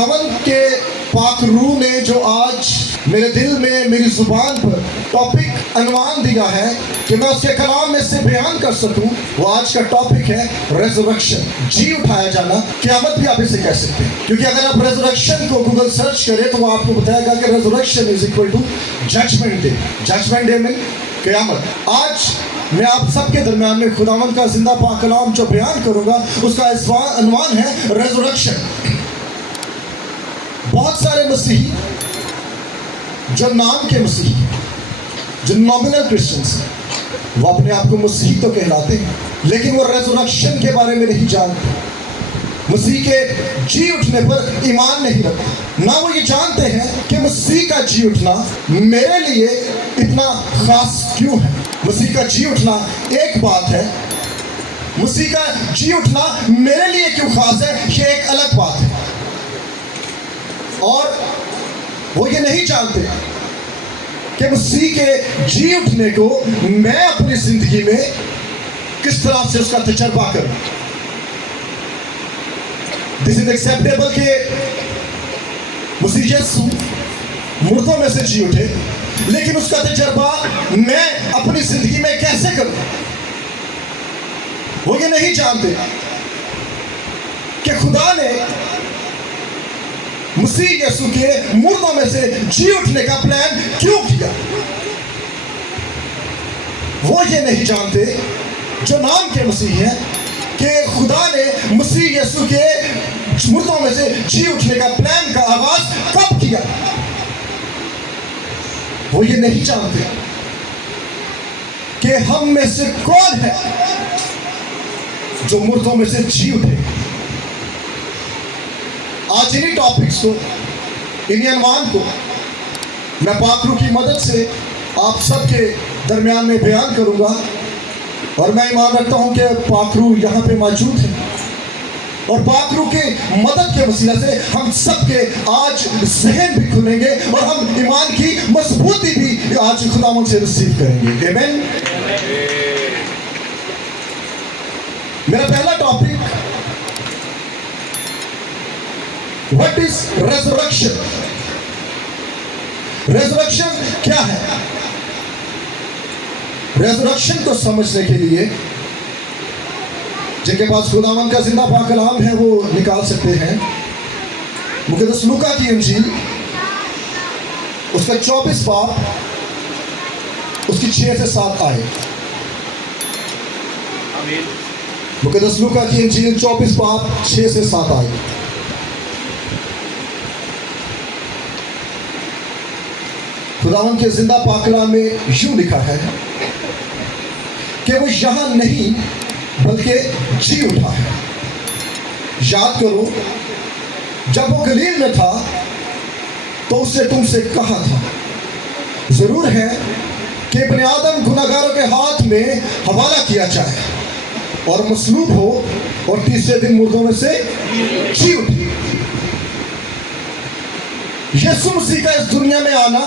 खुदावंद के पाक रूह ने जो आज मेरे दिल में मेरी जुबान पर टॉपिक अनवान दिया है कि मैं उसके कलाम में से बयान कर सकूं, वो आज का टॉपिक है रेजरेक्शन, जी उठाया जाना। क़यामत भी आप इसे कह सकते हैं, क्योंकि अगर आप रेजरेक्शन को गूगल सर्च करें तो वो आपको बताएगा कि resurrection is equal to judgment day. Judgment day में क़यामत। आज मैं आप सबके दरमियान में खुदावंद का जिंदा पाक कलाम जो बयान करूंगा उसका अनवान है रेजरेक्शन। बहुत सारे मसीही जो नाम के मसीही, जो नॉमिनल क्रिश्चियंस हैं, वो अपने आप को मसीही तो कहलाते हैं, लेकिन वो रेजरेक्शन के बारे में नहीं जानते, मसीह के जी उठने पर ईमान नहीं रखते। ना वो ये जानते हैं कि मसीह का जी उठना मेरे लिए इतना खास क्यों है। मसीह का जी उठना एक बात है, मसीह का जी उठना मेरे लिए क्यों खास है ये एक अलग बात है। और वो ये नहीं जानते कि मसीह के जी उठने को मैं अपनी जिंदगी में किस तरह से उसका तजर्बा करूं। दिस इज एक्सेप्टेबल कि मसीह यीशु मुर्दों में से जी उठे, लेकिन उसका तजर्बा मैं अपनी जिंदगी में कैसे करूं। वो ये नहीं जानते कि खुदा ने मसीह यीशु के मुर्दों में से जी उठने का प्लान क्यों किया। वो ये नहीं जानते जो नाम के मसीह हैं कि खुदा ने मसीह यीशु के मुर्दों में से जी उठने का प्लान का आगाज कब किया। वो ये नहीं जानते कि हम में से कौन है जो मुर्दों में से जी उठे। आज इन्हीं टॉपिक्स को, इन्हीं अनवान को मैं पाक रूह की मदद से आप सबके दरमियान में बयान करूंगा। और मैं ईमान रखता हूं कि पाक रूह यहाँ पे मौजूद है, और पाक रूह के मदद के वसीला से हम सबके आज ज़हन भी खुलेंगे और हम ईमान की मजबूती भी आज खुदावंद से रिसीव करेंगे। आमीन। मेरा पहला topic, What is resurrection? Resurrection क्या है? Resurrection को समझने के लिए जिनके पास खुदावंद का जिंदा पाक कलाम है वो निकाल सकते हैं मुक़द्दस लूका की इंजील, उसका 24 बाब, उसकी 6 से 7 आयत। मुक़द्दस लूका की इंजील 24 बाब 6 से 7 आयत। खुदावंद के जिंदा पाक कलाम में यूं लिखा है कि वो यहां नहीं बल्कि जी उठा है। याद करो, जब वो गलील में था तो उसने तुमसे कहा था, जरूर है कि इब्ने आदम गुनाहगारों के हाथ में हवाला किया जाए और मसलूब हो और तीसरे दिन मुर्दों में से जी उठी। यीशु मसीह का इस दुनिया में आना,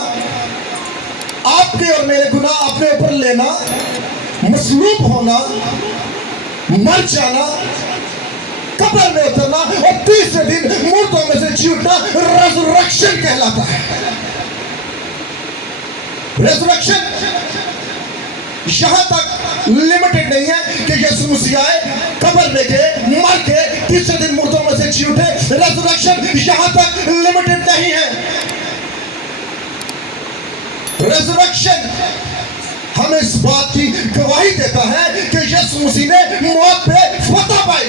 आपके और मेरे गुनाह अपने ऊपर लेना, मसलूब होना, मर जाना, कब्र में उतरना और तीसरे दिन मुर्दों में से जी उठना रेजरेक्शन कहलाता है। रेजरेक्शन यहां तक लिमिटेड नहीं है कि यीशु मसीह आए, कब्र में गए, मर के तीसरे दिन मुर्दों में से जी उठे। रेजरेक्शन यहां तक लिमिटेड नहीं है। रेजरेक्शन हमें इस बात की गवाही देता है कि यीशु मसीह ने मौत पे फतह पाई।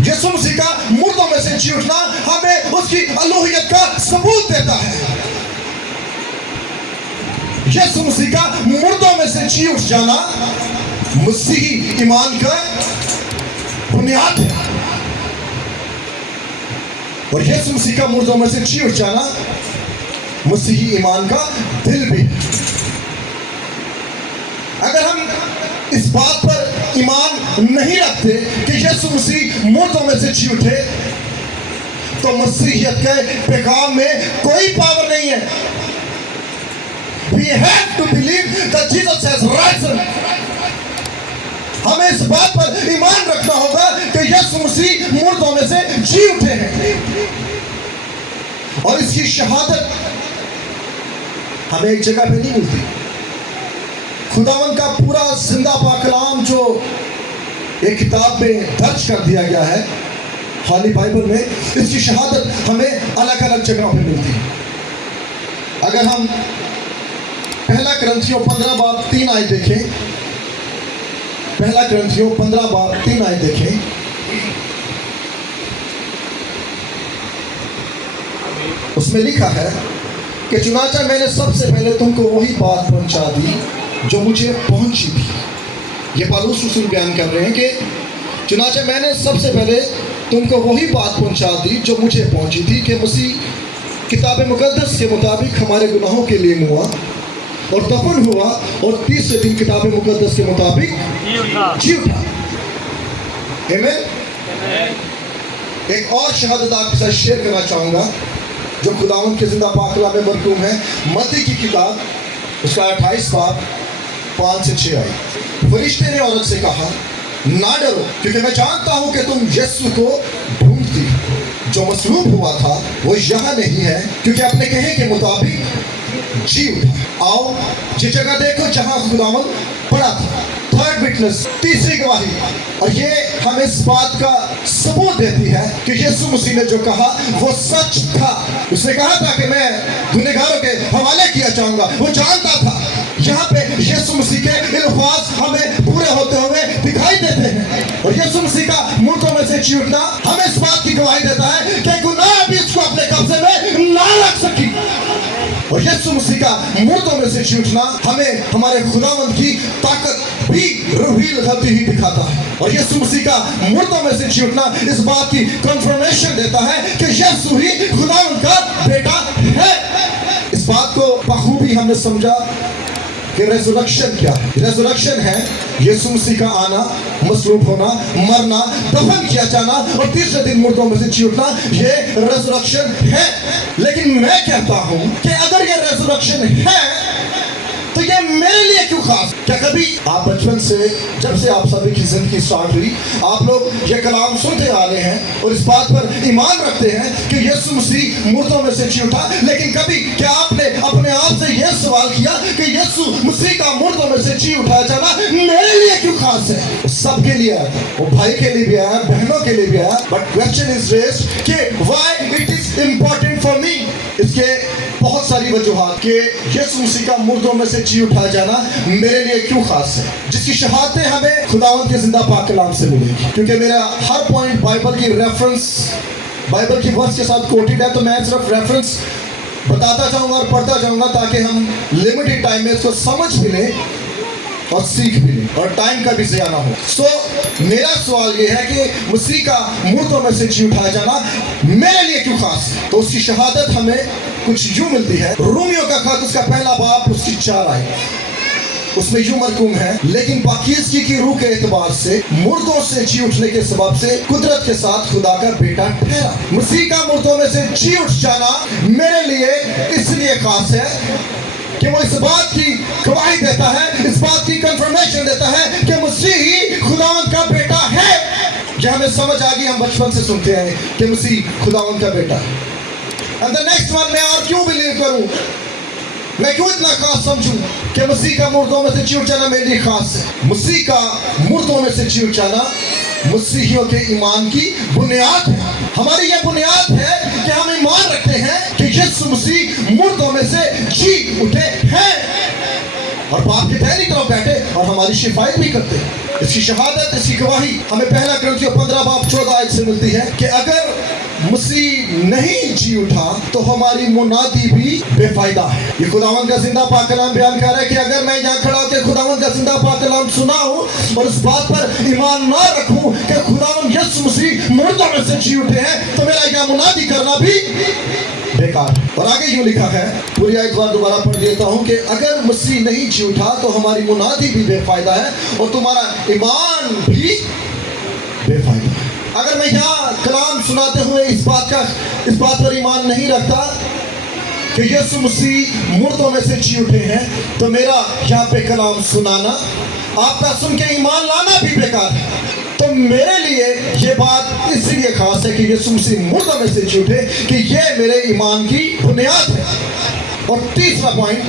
यीशु मसीह का मुर्दों में से जी उठना हमें उसकी अलूहियत का सबूत देता है। यीशु मसीह का मुर्दों में से जी उठ जाना मसीही ईमान का बुनियाद है, और यीशु मसीह का मुर्दों में से जी उठ जाना मसीही ईमान का दिल भी है। अगर हम इस बात पर ईमान नहीं रखते कि यीशु मसीह मुर्दों में से जी उठे, तो मसीहियत के पैगाम में कोई पावर नहीं है। We have to believe that Jesus has risen. हमें इस बात पर ईमान रखना होगा कि यीशु मसीह मुर्दों में से जी उठे हैं, और इसकी शहादत हमें एक जगह पे नहीं मिलती। खुदावन का पूरा जिंदा पाक कलाम जो एक किताब में दर्ज कर दिया गया है खाली बाइबल में, इसकी शहादत हमें अलग अलग जगहों पे मिलती है। अगर हम पहला करंथियों 15 बाब 3 आयत देखें, पहला करंथियों 15 बाब 3 आयत देखें, उसमें लिखा है कि चुनाचा मैंने सबसे पहले तुमको वही बात पहुंचा दी जो मुझे पहुंची थी। ये पौलुस रसूल बयान कर रहे हैं कि चुनाचा मैंने सबसे पहले तुमको वही बात पहुंचा दी जो मुझे पहुंची थी कि मसीह किताब मुकद्दस के मुताबिक हमारे गुनाहों के लिए हुआ और दफन हुआ और तीसरे दिन किताब मुकद्दस के मुताबिक जी उठा। आमीन। एक और शहादत आपके साथ शेयर करना चाहूँगा जो खुदावंद के जिंदा पाक कलाम में मरकूम है। मत्ती की किताब उसका 28 बाब 5 से 6 आयत। फरिश्ते ने औरत से कहा, ना डरो, क्योंकि मैं जानता हूं कि तुम यीशु को ढूंढती, जो मसलूब हुआ था वो यहाँ नहीं है, क्योंकि अपने कहे के मुताबिक जी उठा। आओ ये जगह देखो जहां खुदावंद पड़ा था। थर्ड विटनेस, तीसरी गवाही, और ये हमें इस बात का सबूत देती है कि यीशु मसीह ने जो कहा वो सच था। उसने कहा था कि मैं गुनहगारों के हवाले किया जाऊंगा। वो जानता था। यहाँ पे यीशु मसीह के अल्फाज हमें पूरे होते हुए दिखाई देते हैं, और यीशु मसीह का मुर्दों में से जी उठना हमें इस बात की गवाही देता है कि गुनाह भी इसको अपने कब्जे में ना रख सकी। और यीशु मसीह का मुर्दों में से जी उठना हमें हमारे खुदावंद की ताकत भी रिवील होती ही दिखाता है। और यीशु मसीह का मुर्दों में से जी उठना इस बात की कंफर्मेशन देता है कि यीशु ही खुदावंद का बेटा है। इस बात को बखूबी हमने समझा कि रेज़रेक्शन क्या है। रेज़रेक्शन है यीशु मसीह का आना, मसलूब होना, मरना, दफन किया जाना और तीसरे दिन मुर्दों में से जी उठना। ये रेज़रेक्शन है। लेकिन मैं कहता हूं कि अगर ये रेज़रेक्शन है तो ये मेरे लिए क्यों खास? क्या कभी आप बचपन से, जब से आप सभी की जिंदगी स्टार्ट हुई, आप लोग ये कलाम सुनते आ रहे हैं और इस बात पर ईमान रखते हैं कि यीशु मसीह मुर्दों में से जी उठा, लेकिन कभी क्या आपने अपने आप से यह सवाल किया कि यीशु मसीह का मुर्दों में से जी उठाया जाना मेरे लिए क्यों खास है? सबके लिए आया, वो भाई के लिए भी आया, बहनों के लिए भी आया, बट क्वेश्चन इज रेज्ड कि why it is important for me. इसके बहुत सारी वजूहात कि यीशु मसीह का मुर्दों में से जी उठाया जाना मेरे लिए क्यों खास है, जिसकी शहादतें हमें खुदावंद के जिंदा पाक कलाम से मिलेगी। क्योंकि मेरा हर पॉइंट बाइबल की रेफरेंस, बाइबल की वर्स के साथ कोटेड है, तो मैं सिर्फ रेफरेंस बताता जाऊंगा और पढ़ता जाऊंगा ताकि हम लिमिटेड टाइम में इसको समझ भी लें और सीख भी लें और टाइम का भी ज़िया ना हो। सो मेरा सवाल ये है कि मसीह का मुर्दों में से जी उठाया जाना मेरे लिए क्यों खास है? तो उसकी शहादत हमें कुछ यूं मिलती है। रोमियो का खत उसका पहला बाब उसकी 4 आयत, उसमें यूं मरकूम है, लेकिन पाकीज़गी की रूह के एतबार से मुर्दों से जी उठने के सबब से कुदरत के साथ खुदा का बेटा ठहरा। मसीह का मुर्दों में से जी उठ जाना मेरे लिए इसलिए खास है कि वो इस बात की गवाही देता है, इस बात की कंफर्मेशन देता है कि मसीह ही खुदावंद का बेटा है। यह हमें समझ आ गई, हम बचपन से सुनते हैं कि मसीह खुदावंद का बेटा है। एंड द नेक्स्ट वन, मैं और क्यों बिलीव करूं, मैं क्यों इतना खास समझूं कि मसीह का मुर्दों में से जी उठ जाना मेरे लिए खास है? मसीह का मुर्दों में से जी उठ जाना मसीहियों के ईमान की बुनियाद है। हमारी यह बुनियाद है कि हम ईमान रखते हैं कि यीशु मसीह मुर्दों में से जी उठे हैं और बाप के दाहिनी तरफ बैठे और हमारी शिफायत भी करते हैं। इसकी शहादत, इसकी गवाही हमें पहला करंथियों 15 बाब 14 आयत से मिलती है कि अगर मसीह नहीं जी उठा तो हमारी मुनादी भी बेफायदा है। ये खुदावंद का जिंदा पाक कलाम बयान कर रहा है कि अगर मैं यहाँ खड़ा होकर खुदावंद का जिंदा पाक कलाम सुनाऊं और उस बात पर ईमान ना रखूं कि खुदावंद यीशु मसीह मुर्दों में से जी उठे हैं, तो मेरा यहाँ मुनादी करना भी बेकार है। और आगे यूं लिखा है, पूरी आयत बार दोबारा पढ़ देता हूं कि अगर मसीह नहीं जी उठा तो हमारी मुनादी भी बेफायदा है और तुम्हारा ईमान भी बेफायदा है। अगर मैं यहाँ कलाम सुनाते हुए इस बात पर ईमान नहीं रखता कि यीशु मसीह मुर्दों में से जी उठे हैं, तो मेरा यहाँ पे कलाम सुनाना आपका सुन के ईमान लाना भी बेकार है। तो मेरे लिए ये बात इसलिए खास है कि यीशु मसीह मुर्दों में से जी उठे कि ये मेरे ईमान की बुनियाद है। और तीसरा पॉइंट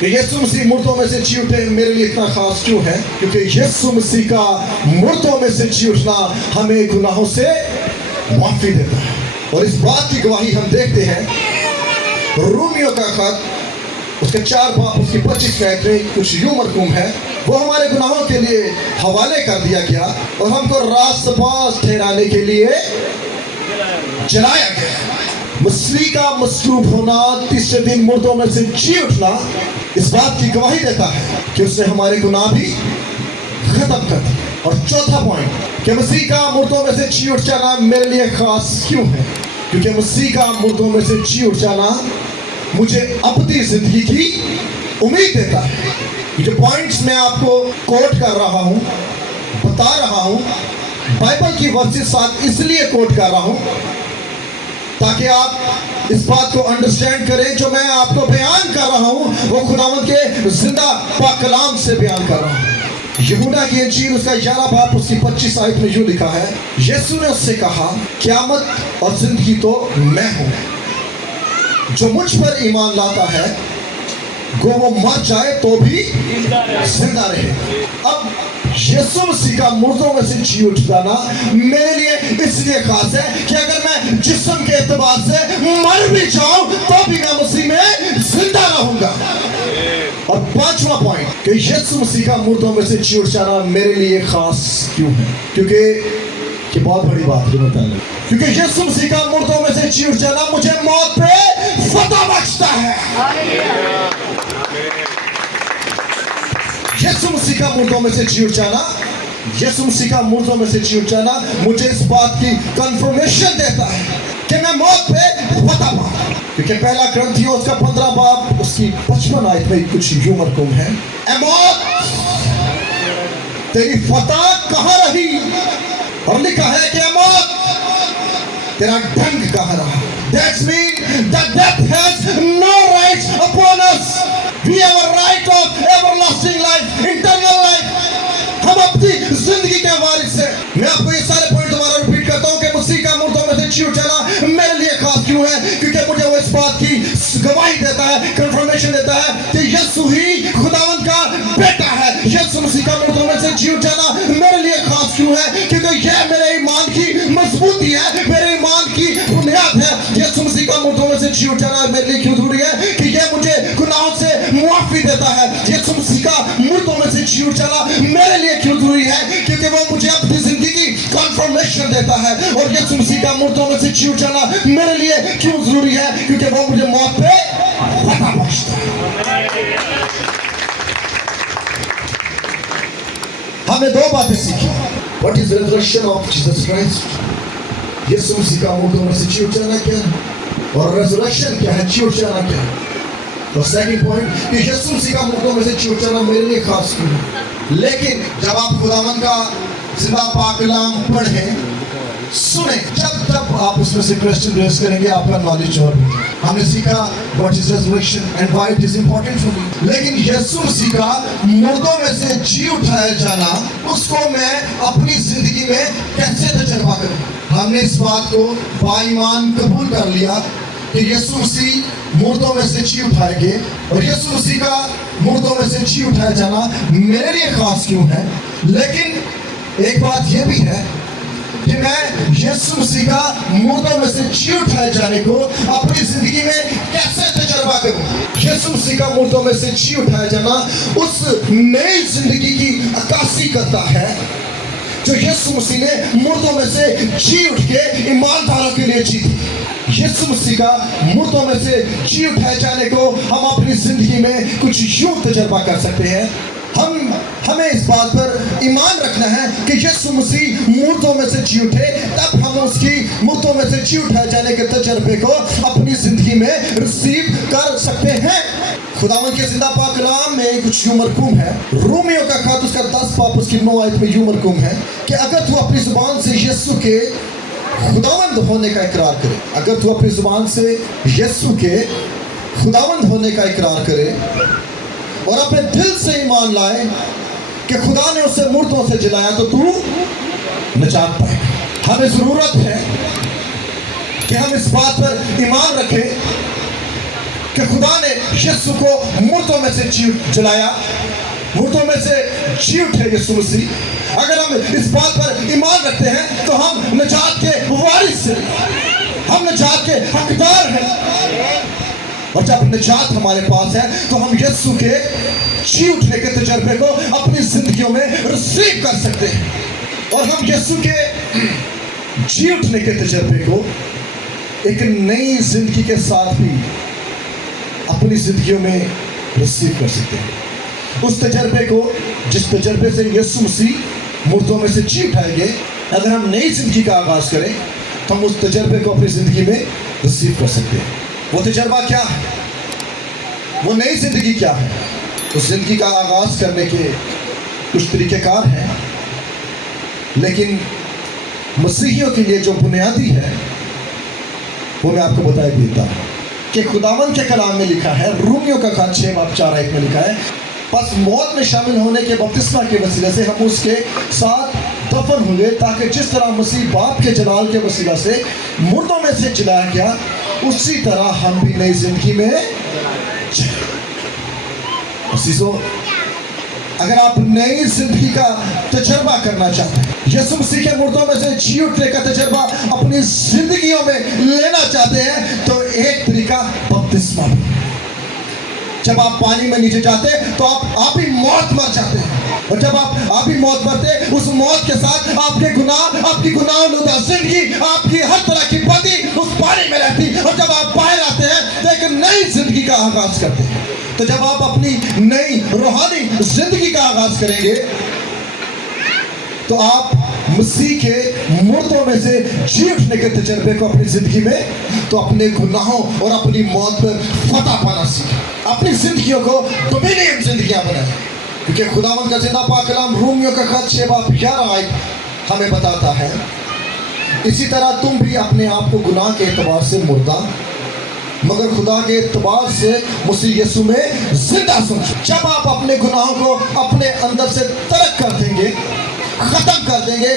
कि यीशु मसीह मुर्दों में से जी उठे मेरे लिए इतना खास क्यों है? क्योंकि यीशु मसीह का मुर्दों में से जी उठना हमें गुनाहों से माफी देता है। और इस बात की गवाही हम देखते हैं रोमियो का खत, उसके 4 बाब उसकी 25 आयत में कुछ यूं मरकूम है, वो हमारे गुनाहों के लिए हवाले कर दिया गया और हमको रास्तबाज ठहराने के लिए जलाया गया। मसीह का मसलूब होना, तीसरे दिन मुर्दों में से जी उठना इस बात की गवाही देता है कि उसने हमारे गुनाह भी खत्म कर दिए। और चौथा पॉइंट कि मसीह का मुर्दों में से जी उठ जाना मेरे लिए खास क्यों है? क्योंकि मसीह का मुर्दों में से जी उठ जाना मुझे अपनी जिंदगी की उम्मीद देता है। ये जो पॉइंट्स मैं आपको कोट कर रहा हूँ, बता रहा हूँ, बाइबल की वर्सेस साथ इसलिए कोट कर रहा हूँ ताकि आप इस बात को अंडरस्टैंड करें। जो मैं आपको बयान कर रहा हूँ वो खुदावंद के जिंदा पाक कलाम से बयान कर रहा हूँ। यूहन्ना की इंजील उसका 11 बाब उसकी 25 आयत में यूं लिखा है, यीशु ने उससे कहा, क़यामत और जिंदगी तो मैं हूँ, जो मुझ पर ईमान लाता है वो मर जाए तो भी जिंदा रहे। अब यीशु मसीह का मुर्दों में से जी उठ जाना मेरे लिए इसलिए खास है कि अगर मैं जिस्म के एतबार से मर भी जाऊं तो भी मैं मसीह में जिंदा रहूंगा। और पांचवा पॉइंट कि यीशु मसीह का मुर्दों में से जी उठ जाना मेरे लिए खास क्यों है? क्योंकि बहुत बड़ी बात है बताने, क्योंकि यीशु मसीह का मुर्दों में से जी उठ जाना मुझे मौत पे फतह बख्शता है। यीशु मसीह का मुर्दों में से जी उठ जाना, यीशु मसीह का मुर्दों में से जी उठ जाना मुझे इस बात की कंफर्मेशन देता है कि मैं मौत पे फतह पाऊंगा। क्योंकि पहला ग्रंथियों उसका 15 बाब उसकी 55 आयत में कुछ यूं मरकूम है, ए मौत तेरी फतह कहाँ रही? और लिखा है कि मौत तेरा डंक कहाँ रहा? That means that death has no rights upon us. We have a right of everlasting life, eternal life. हम अपनी जिंदगी के वारिस हैं। मैं आपको ये सारे पॉइंट दोबारा रिपीट करता हूँ कि मसीह का मुर्दों में से जी उठ जाना मेरे लिए खास क्यों है? क्योंकि मुझे वो इस बात की गवाही देता है, कंफर्मेशन देता है कि यीशु ही खुदावंद का बेटा है। यीशु मसीह का मुर्दों में से जी उठ जाना मेरे लिए खास क्यों है? क्योंकि यह मेरे ईमान की मजबूती है, मेरे ईमान की बुनियाद है। यीशु मसीह का मुर्दों में से जी उठ जाना मेरे लिए क्यों जरूरी है? कि यह मुझे गुनाहों से मुआफी देता है। यीशु मसीह का मुर्दों में से जी उठ जाना मेरे लिए क्यों जरूरी है? क्योंकि वो मुझे अपनी जिंदगी की कंफर्मेशन देता है। और यीशु मसीह का मुर्दों में से जी उठ जाना मेरे लिए क्यों जरूरी है? क्योंकि वो मुझे मौत पे फतह बख्शता है। हमने 2 बातें सीखी। What is the resurrection of Jesus Christ? यीशु मसीह का मुर्दों में से जी उठ जाना क्या है? और रेजरेक्शन क्या है? जी उठ जाना क्या है? और सेकंड पॉइंट कि यीशु मसीह का मुर्दों में से जी उठ जाना मेरे लिए खास क्यों है? लेकिन जब आप खुदावंद का जिंदा पाक कलाम पढ़ें, सुने, जब आप उसमें से क्वेश्चन रेज करेंगे आपका नॉलेज और हमने सीखा what is resurrection and why it is important for me. लेकिन यीशु मसीह का मुर्दों में से जी उठाया जाना, उसको मैं अपनी जिंदगी में कैसे तजुर्बा करूं? हमने इस बात को बाईमान कबूल कर लिया कि यीशु मसीह मुर्दों में से जी उठाएंगे। और यीशु मसीह का मुर्दों में से जी उठाया जाना मेरे लिए खास क्यों है? लेकिन एक बात यह भी है कि मैं यीशु मसीह का मुर्दों में से जी उठाए जाने को अपनी जिंदगी में कैसे तजुर्बा करूं? यीशु मसीह का मुर्दों में से जी उठाया जाना उस नई जिंदगी की अक्कासी करता है जो यीशु मसीह ने मुर्दों में से जी उठ के ईमानदारों के लिए जी थी। यीशु मसीह का मुर्दों में से जी उठाए जाने को हम अपनी जिंदगी में कुछ यूं तजुर्बा कर सकते हैं। हमें इस बात पर ईमान रखना है कि यीशु मसीह मुर्दों में से जी उठे, तब हम उसकी मुर्दों में से जी उठाए जाने के तजर्बे को अपनी जिंदगी में रिसीव कर सकते हैं। खुदावंद के जिंदा पाक कलाम में कुछ यूं मरकूम है। रोमियो का खत उसका 10 बाब उसकी 9 आयत में यूं मरकूम है कि अगर तू अपनी जुबान से यीशु के खुदावंद होने का इकरार करे, अगर तू अपनी जुबान से यीशु के खुदावंद होने का इकरार करे और अपने दिल से ईमान लाए कि खुदा ने उसे मुर्दों से जिलाया तो तू निजात पाएगा। हमें जरूरत है कि हम इस बात पर ईमान रखें कि खुदा ने यीशु को मुर्दों में से जिलाया, मुर्दों में से जी उठे यीशु मसीह। अगर हम इस बात पर ईमान रखते हैं तो हम निजात के वारिस हैं, हम निजात के हकदार हैं। और जब निजात हमारे पास है तो हम यीशु के जी उठने के तजर्बे को अपनी जिंदगियों में रिसीव कर सकते हैं, और हम यीशु के जी उठने के तजर्बे को एक नई जिंदगी के साथ भी अपनी जिंदगियों में रिसीव कर सकते हैं। उस तजर्बे को, जिस तजर्बे से यीशु मसीह मुर्दों में से जी उठाएंगे, अगर हम नई जिंदगी का आगाज करें तो हम उस तजर्बे को अपनी जिंदगी में रिसीव कर सकते हैं। वो तजर्बा क्या है, वो नई जिंदगी क्या है? उस जिंदगी का आगाज करने के कुछ तरीक़ेकार हैं, लेकिन मसीहियों के लिए जो बुनियादी है वो मैं आपको बताए देता हूँ कि खुदावंद के कलाम में लिखा है, रोमियो का खत 6:4 में लिखा है, बस मौत में शामिल होने के बपतिस्मा के वसीले से हम उसके साथ दफन हुए, ताकि जिस तरह मसीह बाप के जलाल के वसीला से मुर्दों में से जिलाया गया, उसी तरह हम भी नई जिंदगी में अजीजों, अगर आप नई जिंदगी का तजर्बा करना चाहते हैं, यीशु मसीह के मुर्दों में से जी उठने का तजर्बा अपनी जिंदगियों में लेना चाहते हैं, तो एक तरीका बपतिस्मा। जब आप पानी में नीचे जाते तो आप ही मौत मर जाते हैं, और जब आप ही मौत मरते, उस मौत के साथ आपके गुनाह, आपकी गुनाहनुदा जिंदगी, आपकी हर तरह की बदी उस पानी में रहती, और जब आप बाहर आते हैं तो एक नई जिंदगी का आगाज करते हैं। तो जब आप अपनी नई रूहानी जिंदगी का आगाज करेंगे तो आप मसीह के मुर्दों में से जी उठने के तजर्बे को अपनी जिंदगी में, तो अपने गुनाहों और अपनी मौत पर फतह पाना सीखें, अपनी जिंदगियों को डोमिनियन जिंदगियां बनाएं, क्योंकि खुदावंद का जिंदा पाक कलाम रोमियो का खत 6:11 हमें बताता है, इसी तरह तुम भी अपने आप को गुनाह के एतबार से मुर्दा मगर खुदा के एतबार से मसीह यीशु में जिंदा समझो। जब आप अपने गुनाहों को अपने अंदर से तर्क कर देंगे, खत्म कर देंगे,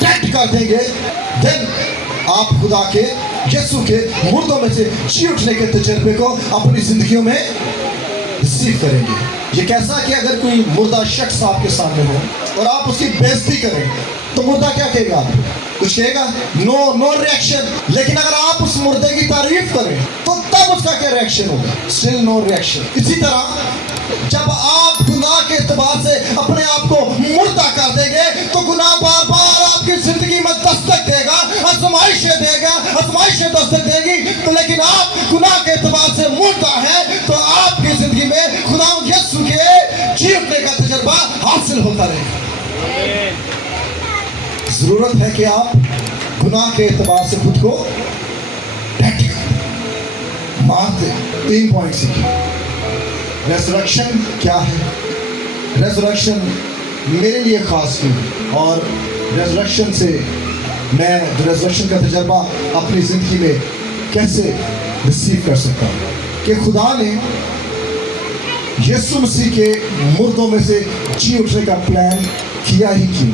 डेड कर देंगे, देन आप खुदा के यीशु के मुर्दों में से जी उठने के तजर्बे को अपनी जिंदगियों में रिसीव करेंगे। ये कैसा कि अगर कोई मुर्दा शख्स आपके सामने हो और आप उसकी बेइज्जती करें तो मुर्दा क्या कहेगा? कुछ कहेगा? No reaction. लेकिन अगर आप उस मुर्दे की तारीफ करें तो तब उसका क्या रिएक्शन होगा? Still no reaction. इसी तरह जब आप गुनाह के एतबार से अपने आप को मुर्दा कर देंगे तो गुनाह बार बार आपकी जिंदगी में दस्तक देगा, आजमाइशें दस्तक देगी। तो लेकिन आप गुनाह के एतबार से मुर्दा है तो आपकी जिंदगी में खुदा यीशु के जी उठने का तजर्बा हासिल होता रहेगा। जरूरत है कि आप गुनाह के एतबार से खुद को मार दें। 3 पॉइंट सीखिए। रेजरेक्शन क्या है? रेजरेक्शन मेरे लिए खास क्यों है, और रेजरेक्शन से मैं रेजरेक्शन का तजर्बा अपनी ज़िंदगी में कैसे रिसीव कर सकता हूँ कि खुदा ने यीशु मसीह के मुर्दों में से जी उठने का प्लान किया ही क्यों?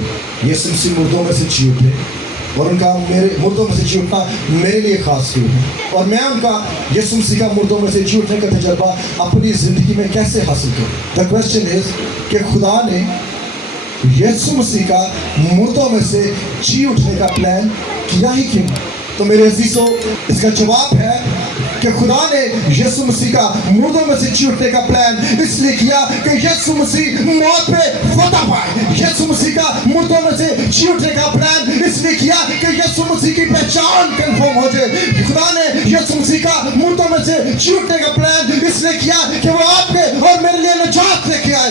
यीशु मसीह मुर्दों में से जी उठे और उनका मेरे मुर्दों में से जी उठना मेरे लिए खास क्यों है, और मैं उनका यीशु मसीह का मुर्दों में से जी उठने का तजर्बा अपनी ज़िंदगी में कैसे हासिल करूँ? द क्वेश्चन इज कि खुदा ने यीशु मसीह का मुर्दों में से जी उठने का प्लान किया ही क्यों? तो मेरे अजीजों, इसका जवाब है कि खुदा ने यीशु मसीह का मुर्दों में से जी उठने का प्लान इसलिए किया कि यीशु मसीह मौत पे फतह पाए। यीशु मसीह का मुर्दों में से जी उठने का प्लान इसलिए किया कि यीशु मसीह की पहचान कंफर्म हो जाए। खुदा ने यीशु मसीह का मुर्दों में से जी उठने का प्लान इसलिए किया कि वो आपके और मेरे लिए निजात लेके आए।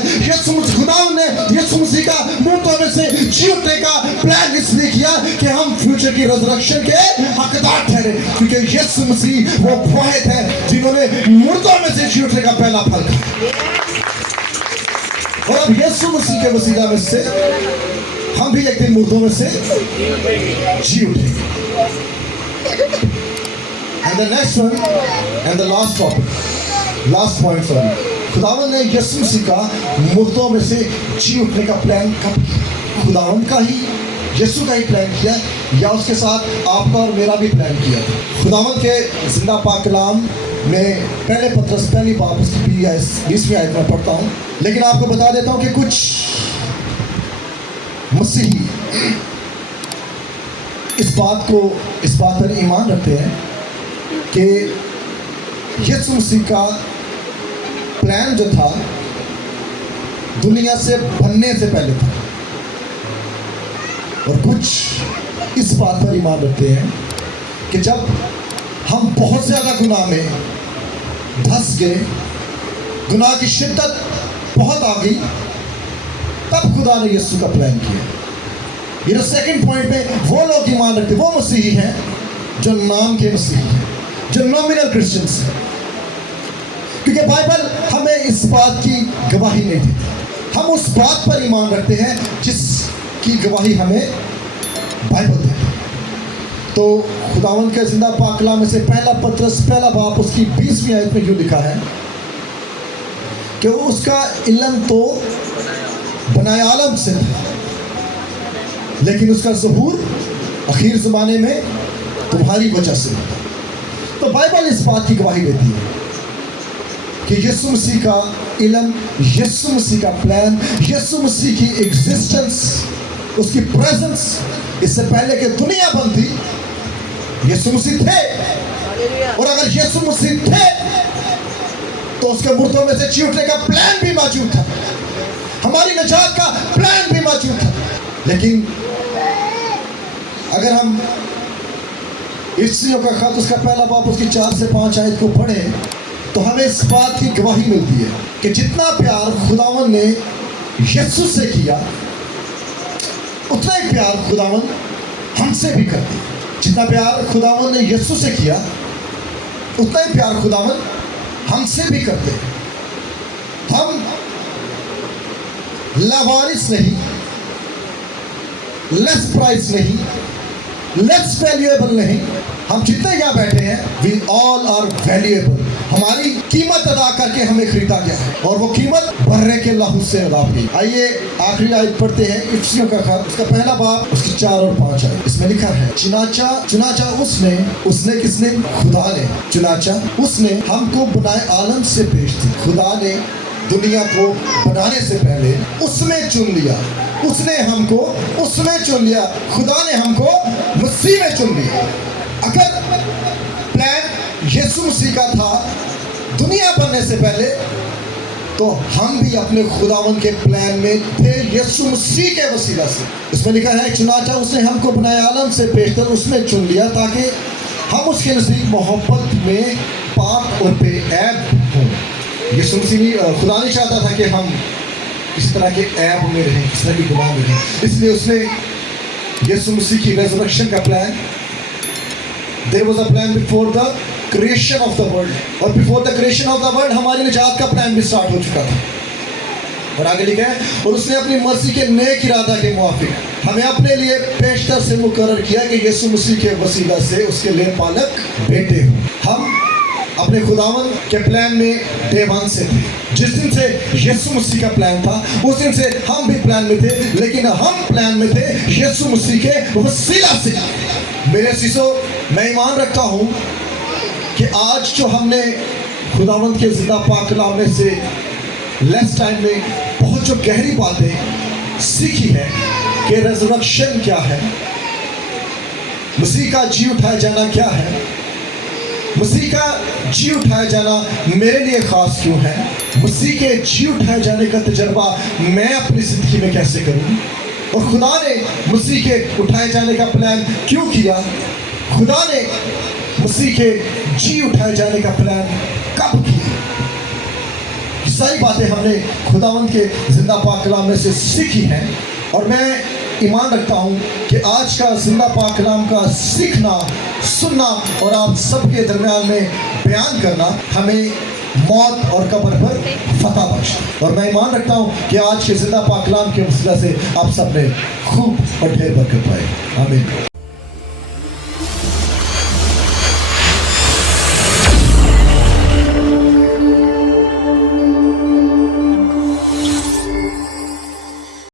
खुदा ने यीशु मसीह का मुर्दों में से जी उठने का प्लान इसलिए किया कि हम फ्यूचर की रिजरेक्शन के हकदार ठहरे, क्योंकि यीशु मसीह वो वाहिद है जिन्होंने मुर्दों में से जी उठने का पहला फल खाया। और अब यीशु मसीह के वसीला में से हम भी एक दिन मुर्दों में से जी उठेंगे। And the next one and the last topic, last point for me, खुदावन ने यीशु मसीह का मुर्दों में से जी उठने का प्लान कब किया? खुदावन का ही, यीशु का ही प्लान किया, या उसके साथ आपका और मेरा भी प्लान किया था? खुदावन के जिंदा पाक कलाम में पहले पत्रस पहली बाब उसकी 20वीं आयत में पढ़ता हूँ, लेकिन आपको बता देता हूँ कि कुछ मसीही इस बात पर ईमान रखते हैं कि यीशु मसीह का प्लान जो था दुनिया से बनने से पहले था, और कुछ इस बात पर ईमान रखते हैं कि जब हम बहुत ज़्यादा गुनाह में धंस गए, गुनाह की शिद्दत बहुत आ गई, तब खुदा ने यीशु का प्लान किया। ये सेकंड पॉइंट में वो लोग ईमान रखते, वो मसीही हैं जो नाम के मसीही हैं, जो नॉमिनल क्रिश्चियंस हैं, क्योंकि बाइबल हमें इस बात की गवाही नहीं देती। हम उस बात पर ईमान रखते हैं जिसकी गवाही हमें बाइबल देती है। तो खुदावंद के जिंदा पाक कलाम में से पहला पत्रस पहला बाब उसकी 20वीं आयत में यूँ लिखा है कि उसका इल्म तो बनाए आलम से था, लेकिन उसका ज़हूर आखिर ज़माने में तुम्हारी वजह से। तो बाइबल इस बात की गवाही देती है कि यीशु मसीह का इल्म, यीशु मसीह का प्लान, यीशु मसीह की एग्जिस्टेंस, उसकी प्रेजेंस, इससे पहले कि दुनिया बनती यीशु मसीह थे। और अगर यीशु मसीह थे तो उसके मुर्दों में से जी उठने का प्लान भी मौजूद था, हमारी निजात का प्लान भी मौजूद था। लेकिन अगर हम इफ्सियों का खत उसका पहला बाब उसकी 4 से 5 आयत को पढ़ें तो हमें इस बात की गवाही मिलती है कि जितना प्यार खुदावन ने यीशु से किया, उतना ही प्यार खुदावन हमसे भी करते हैं। जितना प्यार खुदावन ने यीशु से किया, उतना ही प्यार खुदावन हमसे भी करते हैं। हम लावारिस नहीं, लेस प्राइस नहीं, लेस वैल्यूएबल नहीं, हम जितने यहाँ बैठे हैं वी ऑल आर वैल्यूएबल। हमारी कीमत अदा करके हमें खरीदा गया है, और वो कीमत बर्रे के लहू से अदा की। आइए आखिरी आयत पढ़ते हैं, इफ्सियों का खत उसका पहला बाब उसकी 4 और 5 आयत। इसमें लिखा है, चुनाचा उसने किसने? खुदा ने चुनाचा उसने हमको बनाए आलम से पेश थी। खुदा ने दुनिया को बनाने से पहले उसमें चुन लिया, उसने हमको उसमें चुन लिया, खुदा ने हमको मसीह में चुन लिया। अगर प्लान यीशु मसीह का था दुनिया बनने से पहले, तो हम भी अपने खुदावन के प्लान में थे यीशु मसीह के वसीला से। इसमें लिखा है, चुनाचा उसने हमको बनाए आलम से पेश कर उसमें चुन लिया ताकि हम उसके नज़दीक मोहब्बत में पाक और बेऐब हों। यीशु मसीह खुदा नहीं चाहता था कि हम इस तरह के ऐब में रहें, इस तरह की गुनाह में रहें, इसलिए उसने यीशु मसीह की रेजरेक्शन का plan, there was a plan before the creation of the world, और before the creation of the world हमारी निजात का प्लान भी स्टार्ट हो चुका था। और आगे लिखा है, और उसने अपनी मर्जी के नेक इरादा के मुआफिक हमें अपने लिए पेशतर से मुकर्रर किया कि यीशु मसीह के वसीला से उसके लिए पालक बेटे हों। हम अपने खुदावन के प्लान में डे 1 से थे। जिस दिन से यीशु मसीह का प्लान था उस दिन से हम भी प्लान में थे, लेकिन हम प्लान में थे यीशु मसीह के वसीला से। मेरे सीसो, मैं ईमान रखता हूँ कि आज जो हमने खुदावंत के जिंदा पाक कलाम में से लेस टाइम में बहुत जो गहरी बातें सीखी है कि रेजरेक्शन क्या है, मसीह का जी उठाया जाना क्या है, मसीह का जी उठाया जाना मेरे लिए ख़ास क्यों है, मसीह के जी उठाए जाने का तजर्बा मैं अपनी ज़िंदगी में कैसे करूं, और खुदा ने मसीह के उठाए जाने का प्लान क्यों किया, खुदा ने मसीह के जी उठाए जाने का प्लान कब किया। ये सारी बातें हमने खुदावंत के जिंदा पाक कलाम में से सीखी हैं, और मैं ईमान रखता हूँ कि आज का जिंदा पाक कलाम का सीखना, सुनना और आप सबके दरमियान में बयान करना हमें मौत और कब्र पर फतह बख्शे। और मैं ईमान रखता हूँ कि आज के जिंदा पाक कलाम के वसीला से आप सब ने खूब और ढेर बरकत पाए। आमीन।